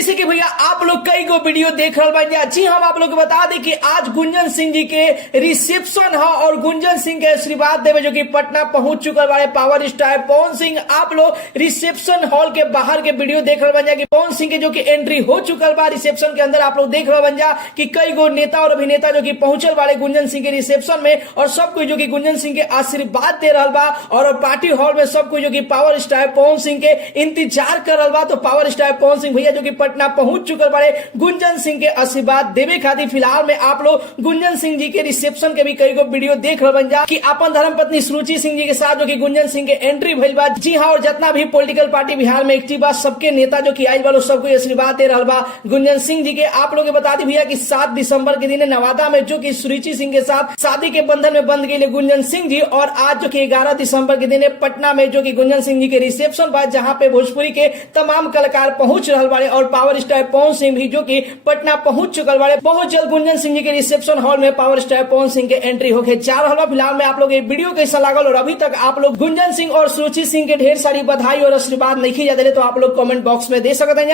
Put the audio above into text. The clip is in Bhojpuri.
जैसे कि भैया आप लोग कई को वीडियो देख रहे बा। जी हम आप लोग को बता दें कि आज गुंजन सिंह जी के रिसेप्शन है और गुंजन सिंह के आशीर्वाद देवे जो कि पटना पहुंच चुके वाले पावर स्टार पवन सिंह। आप लोग रिसेप्शन हॉल के बाहर के वीडियो देख रहे बन कि पवन सिंह के जो कि एंट्री हो चुकल बा रिसेप्शन के अंदर। आप लोग देख रहे बन कि कई गो नेता और अभिनेता जो कि पहुंचल वाले गुंजन सिंह के रिसेप्शन में और सब कोई जो कि गुंजन सिंह के आशीर्वाद दे रहा बा और पार्टी हॉल में सब कोई जो कि पावर स्टार पवन सिंह के इंतजार कर रहा बा। तो पावर स्टार पवन सिंह भैया जो कि पटना पहुंच चुकल बारे गुंजन सिंह के आशीर्वाद देवे खातिर। फिलहाल में आप लोग गुंजन सिंह जी के रिसेप्शन के भी कई गो वीडियो देख रहे बन जा कि अपन धर्मपत्नी सुरुचि सिंह जी के साथ जो कि गुंजन सिंह के एंट्री भइल बा। जी हाँ, और जितना भी पॉलिटिकल पार्टी बिहार में एक्टिव बा सबके नेता जो कि आइल बा सबको आशीर्वाद दे रहा बा गुंजन सिंह जी के। आप लोग बता दी भैया कि 7 दिसंबर के दिन नवादा में जो कि सुरुचि सिंह के साथ शादी के बंधन में बंध गए गुंजन सिंह जी। और आज जो कि 11 दिसंबर के दिन पटना में जो कि गुंजन सिंह जी के रिसेप्शन बा जहां पे भोजपुरी के तमाम कलाकार पहुंच रहा बारे और पावर स्टार पवन सिंह भी जो कि पटना पहुंच चुकल बारे। बहुत जल्द गुंजन सिंह जी के रिसेप्शन हॉल में पावर स्टार पवन सिंह के एंट्री होके जा रहा। फिलहाल में आप लोग ये वीडियो कैसा लागल और अभी तक आप लोग गुंजन सिंह और सुरुचि सिंह के ढेर सारी बधाई और आशीर्वाद नहीं किया दिले तो आप लोग कमेंट बॉक्स में दे सकते हैं।